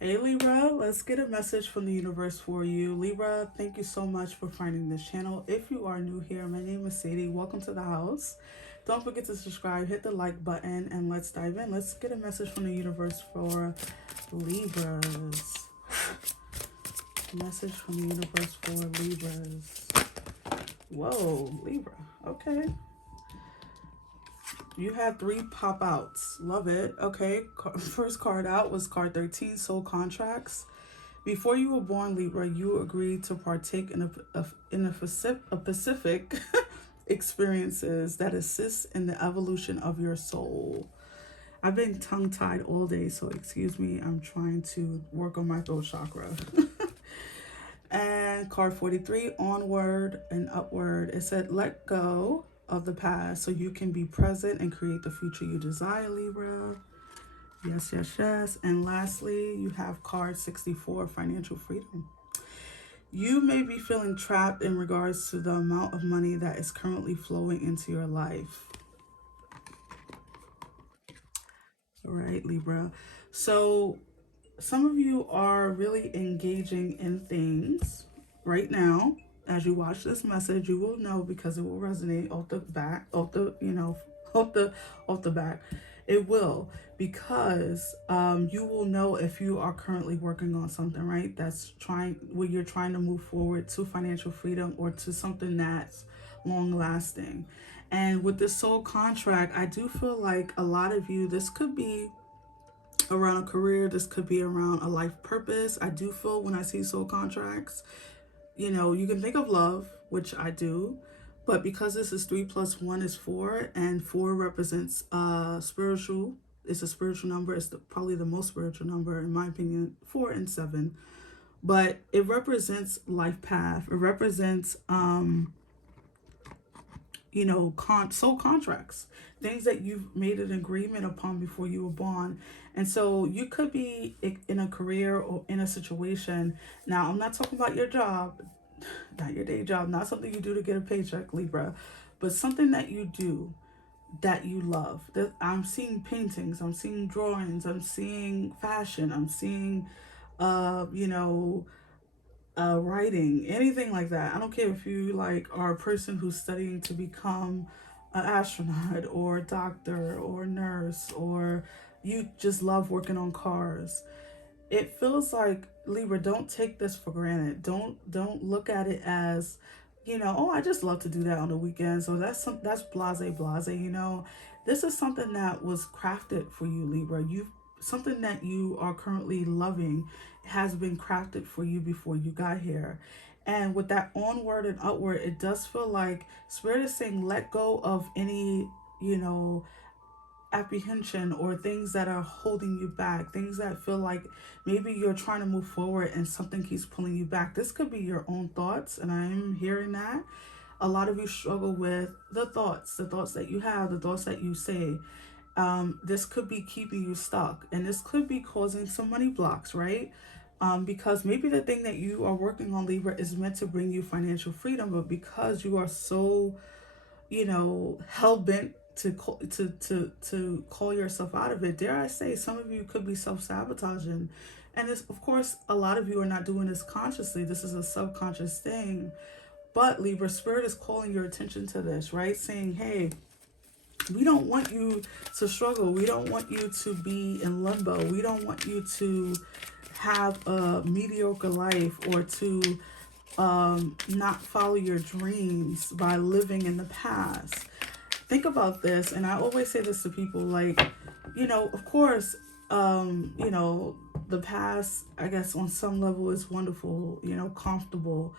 Hey Libra, let's get a message from the universe for you. Libra, thank you so much for finding this channel. If you are new here, my name is Sadie. Welcome to the house. Don't forget to subscribe, hit the like button, and let's dive in. Let's get a message from the universe for Libras. Message from the universe for Libras. Whoa, Libra. Okay. You had 3 pop outs. Love it. Okay. First card out was card 13, Soul Contracts. Before you were born, Libra, you agreed to partake in a Pacific experiences that assist in the evolution of your soul. I've been tongue-tied all day, so excuse me. I'm trying to work on my throat chakra. And card 43, Onward and Upward. It said, let go of the past so you can be present and create the future you desire, Libra. Yes, yes, yes. And lastly, you have card 64, Financial Freedom. You may be feeling trapped in regards to the amount of money that is currently flowing into your life. All right, Libra. So some of you are really engaging in things right now. As you watch this message, you will know because it will resonate off the back, off the, off the back. It will, because you will know if you are currently working on something, right? That's where you're trying to move forward to financial freedom or to something that's long lasting. And with this soul contract, I do feel like a lot of you, this could be around a career, this could be around a life purpose. I do feel when I see soul contracts, you can think of love, which I do, but because this is 3 plus 1 is 4, and 4 represents spiritual, it's a spiritual number. It's probably the most spiritual number in my opinion. 4 and 7, but it represents life path. It represents soul contracts, things that you've made an agreement upon before you were born. And so you could be in a career or in a situation. Now, I'm not talking about your job, not your day job, not something you do to get a paycheck, Libra, but something that you do that you love. I'm seeing paintings, I'm seeing drawings, I'm seeing fashion, I'm seeing writing, anything like that. I don't care if you are a person who's studying to become an astronaut or a doctor or a nurse, or you just love working on cars. It feels like, Libra, don't take this for granted. Don't look at it as, oh, I just love to do that on the weekends. So that's blase. This is something that was crafted for you, Libra. Something that you are currently loving has been crafted for you before you got here. And with that onward and upward, it does feel like Spirit is saying let go of any, apprehension or things that are holding you back, things that feel like maybe you're trying to move forward and something keeps pulling you back. This could be your own thoughts, and I am hearing that. A lot of you struggle with the thoughts that you have, the thoughts that you say. This could be keeping you stuck, and this could be causing some money blocks, right? Because maybe the thing that you are working on, Libra, is meant to bring you financial freedom, but because you are so, hell-bent to call yourself out of it, dare I say, some of you could be self-sabotaging. And this, of course, a lot of you are not doing this consciously. This is a subconscious thing. But Libra, Spirit is calling your attention to this, right? Saying, hey, we don't want you to struggle. We don't want you to be in limbo. We don't want you to have a mediocre life, or to not follow your dreams by living in the past. Think about this, and I always say this to people, of course, the past, I guess, on some level is wonderful, comfortable,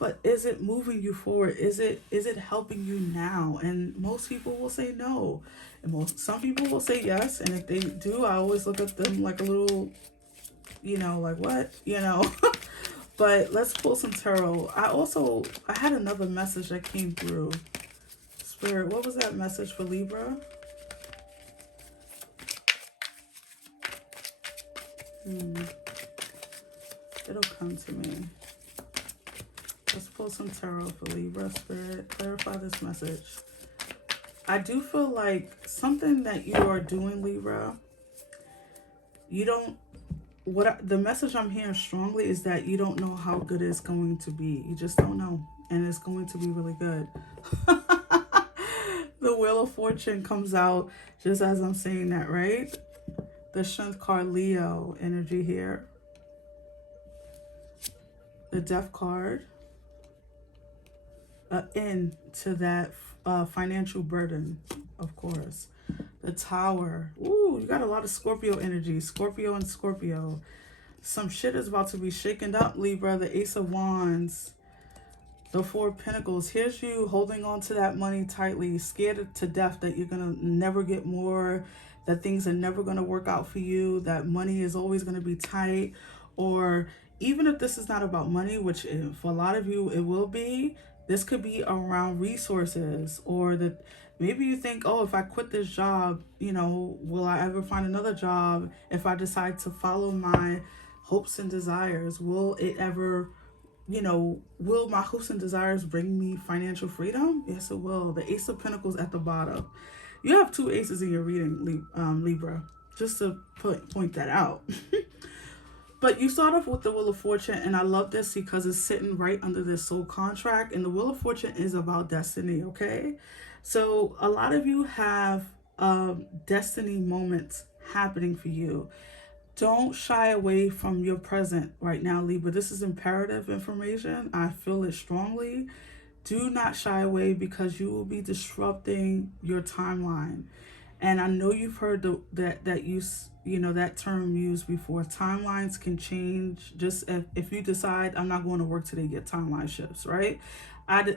but is it moving you forward? Is it helping you now? And most people will say no, and some people will say yes. And if they do, I always look at them like a little, like what, But let's pull some tarot. I had another message that came through. Spirit, what was that message for Libra? It'll come to me. Let's pull some tarot for Libra. Spirit, clarify this message. I do feel like something that you are doing, Libra, you don't the message I'm hearing strongly is that you don't know how good it's going to be. You just don't know, and it's going to be really good. The Wheel of Fortune comes out just as I'm saying that, right? The Strength card, Leo energy here. The Death card, an end to that financial burden, of course. The Tower. Ooh, you got a lot of Scorpio energy. Scorpio and Scorpio. Some shit is about to be shaken up, Libra. The Ace of Wands. The Four of Pentacles. Here's you holding on to that money tightly, scared to death that you're going to never get more, that things are never going to work out for you, that money is always going to be tight. Or even if this is not about money, which for a lot of you it will be, this could be around resources, or that maybe you think, oh, if I quit this job, you know, will I ever find another job? If I decide to follow my hopes and desires, will it ever, you know, will my hopes and desires bring me financial freedom? Yes, it will. The Ace of Pentacles at the bottom. You have two aces in your reading, Libra, just to point that out. But you start off with the Wheel of Fortune, and I love this because it's sitting right under this soul contract, and the Wheel of Fortune is about destiny, okay? So a lot of you have destiny moments happening for you. Don't shy away from your present right now, Libra. This is imperative information. I feel it strongly. Do not shy away, because you will be disrupting your timeline. And I know you've heard that term used before. Timelines can change. Just if you decide I'm not going to work today, your timeline shifts, right?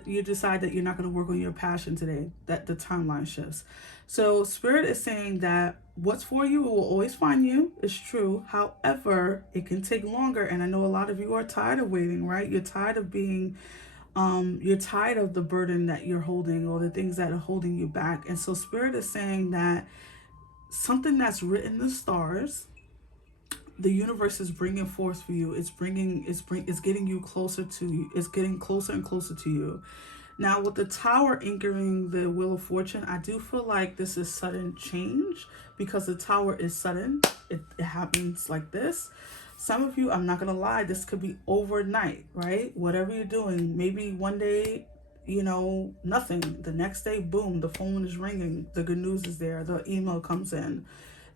You decide that you're not going to work on your passion today, that the timeline shifts. So Spirit is saying that what's for you will always find you. It's true. However, it can take longer. And I know a lot of you are tired of waiting, right? You're tired of being you're tired of the burden that you're holding, or the things that are holding you back. And so Spirit is saying that something that's written in the stars, the universe is bringing forth for you. It's getting you closer to you. It's getting closer and closer to you. Now, with the Tower anchoring the Wheel of Fortune, I do feel like this is sudden change, because the Tower is sudden. It happens like this. Some of you, I'm not going to lie, this could be overnight, right? Whatever you're doing, maybe one day, you know, nothing. The next day, boom, the phone is ringing. The good news is there. The email comes in.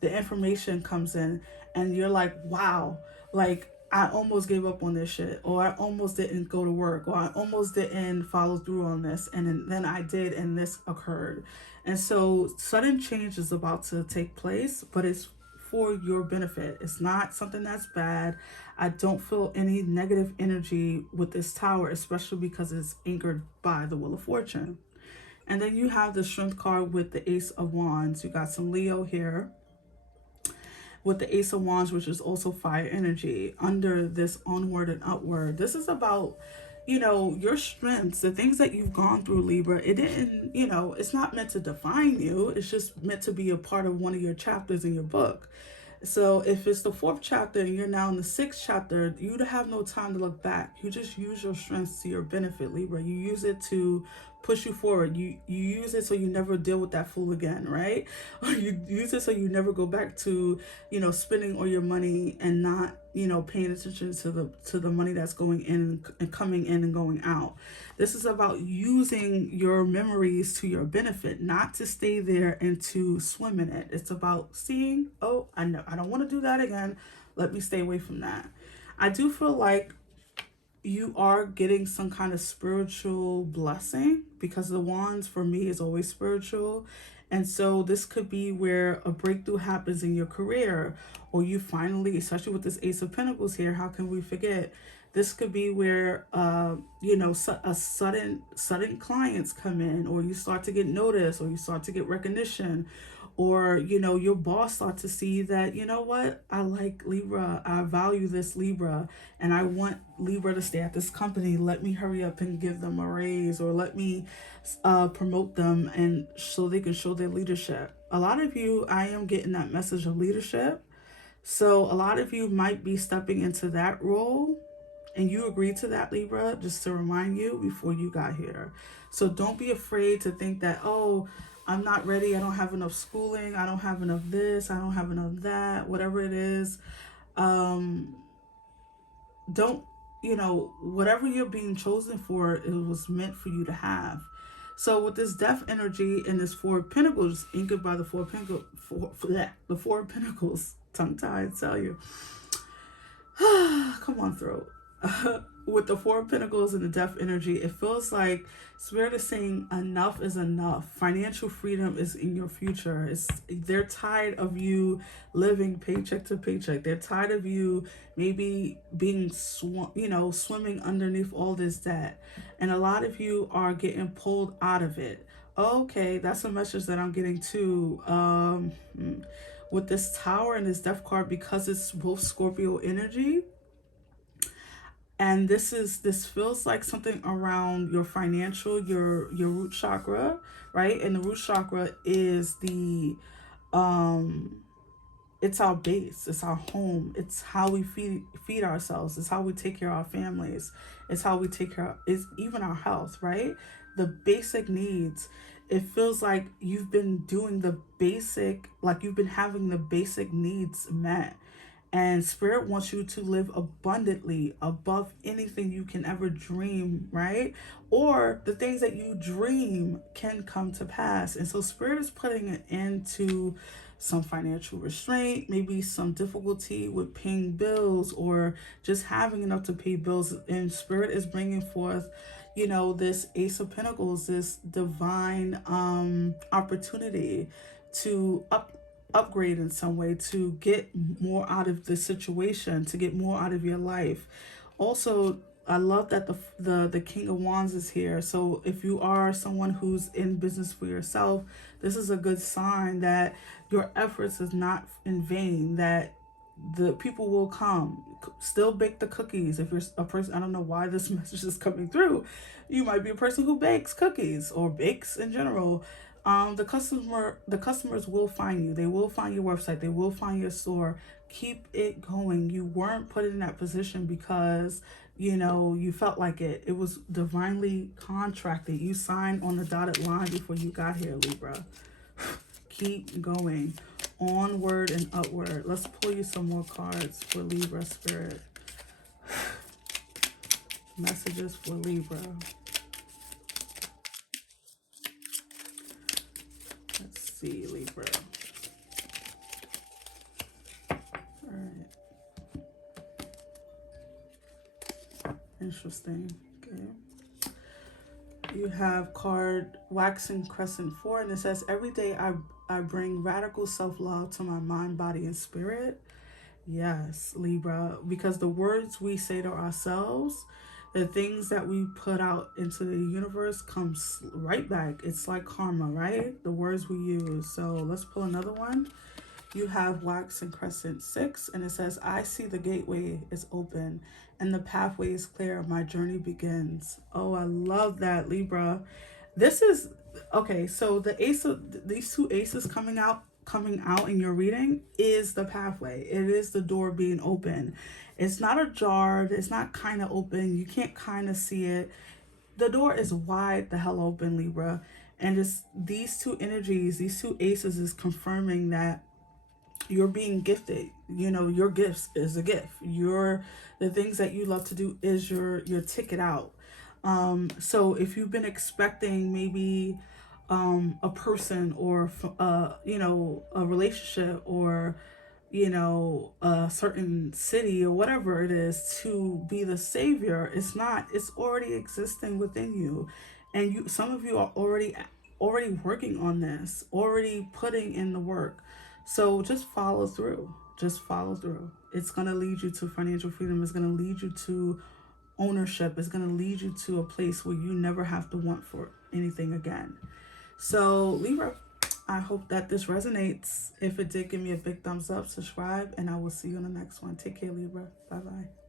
The information comes in. And you're like, wow, like, I almost gave up on this shit, or I almost didn't go to work, or I almost didn't follow through on this, and then I did, and this occurred. And so sudden change is about to take place, but it's for your benefit. It's not something that's bad. I don't feel any negative energy with this Tower, especially because it's anchored by the Wheel of Fortune. And then you have the Strength card with the Ace of Wands. You got some Leo here with the Ace of Wands, which is also fire energy under this onward and upward. This is about, you know, your strengths, the things that you've gone through, Libra. It didn't, you know, it's not meant to define you. It's just meant to be a part of one of your chapters in your book. So if it's the 4th chapter and you're now in the 6th chapter, you have no time to look back. You just use your strengths to your benefit, Libra. You use it to push you forward. You use it so you never deal with that fool again, right? Or you use it so you never go back to, you know, spending all your money and not, you know, paying attention to the money that's going in and coming in and going out. This is about using your memories to your benefit, not to stay there and to swim in it. It's about seeing, oh, I know I don't want to do that again. Let me stay away from that. I do feel like you are getting some kind of spiritual blessing, because the wands for me is always spiritual. And so this could be where a breakthrough happens in your career, or you finally, especially with this Ace of Pentacles here, how can we forget? This could be where, you know, a sudden clients come in, or you start to get noticed, or you start to get recognition, or, you know, your boss starts to see that, you know what, I like Libra, I value this Libra, and I want Libra to stay at this company. Let me hurry up and give them a raise, or let me promote them, and so they can show their leadership. A lot of you, I am getting that message of leadership. So a lot of you might be stepping into that role, and you agreed to that, Libra, just to remind you before you got here. So don't be afraid to think that, oh, I'm not ready. I don't have enough schooling. I don't have enough this. I don't have enough that. Whatever it is. Don't, whatever you're being chosen for, it was meant for you to have. So with this death energy and this Four of Pentacles, anchored by the the Four of Pentacles, tongue tied, tell you. Come on, throat. With the Four of Pentacles and the death energy, it feels like Spirit is saying enough is enough. Financial freedom is in your future. They're tired of you living paycheck to paycheck. They're tired of you maybe being swimming underneath all this debt. And a lot of you are getting pulled out of it. Okay, that's a message that I'm getting too. With this Tower and this Death card, because it's both Scorpio energy, and this feels like something around your financial, your root chakra, right? And the root chakra is it's our base, it's our home, it's how we feed ourselves, it's how we take care of our families, it's how we take care of, it's even our health, right? The basic needs. It feels like you've been doing the basic, like you've been having the basic needs met. And Spirit wants you to live abundantly above anything you can ever dream, right? Or the things that you dream can come to pass. And so Spirit is putting an end to some financial restraint, maybe some difficulty with paying bills or just having enough to pay bills. And Spirit is bringing forth, this Ace of Pentacles, this divine opportunity to upgrade in some way, to get more out of the situation, to get more out of your life. Also, I love that the King of Wands is here. So if you are someone who's in business for yourself, this is a good sign that your efforts is not in vain, that the people will come. Still bake the cookies. If you're a person, I don't know why this message is coming through. You might be a person who bakes cookies or bakes in general. The customers will find you. They will find your website. They will find your store. Keep it going. You weren't put in that position because you felt like it. It was divinely contracted. You signed on the dotted line before you got here, Libra. Keep going. Onward and upward. Let's pull you some more cards for Libra Spirit. Messages for Libra. Let's see, Libra. All right. Interesting. Okay. You have card Waxing Crescent 4, and it says, every day I bring radical self-love to my mind, body, and spirit. Yes, Libra, because the words we say to ourselves, the things that we put out into the universe comes right back. It's like karma, right? The words we use. So let's pull another one. You have Waxing Crescent 6, and it says, I see the gateway is open and the pathway is clear. My journey begins. Oh, I love that, Libra. This is, okay, so the ace of, these two aces coming out in your reading is the pathway. It is the door being open. It's not ajar. It's not kind of open. You can't kind of see it. The door is wide the hell open, Libra. And it's these two energies, these two aces is confirming that you're being gifted. Your gifts is a gift. The things that you love to do is your ticket out. So if you've been expecting maybe a person or a relationship or a certain city or whatever it is to be the savior, it's not. It's already existing within you, and some of you are already working on this, already putting in the work. So just follow through. Just follow through. It's going to lead you to financial freedom. It's going to lead you to ownership. It's going to lead you to a place where you never have to want for anything again. So Libra, I hope that this resonates. If it did, give me a big thumbs up, subscribe, and I will see you on the next one. Take care, Libra. Bye-bye.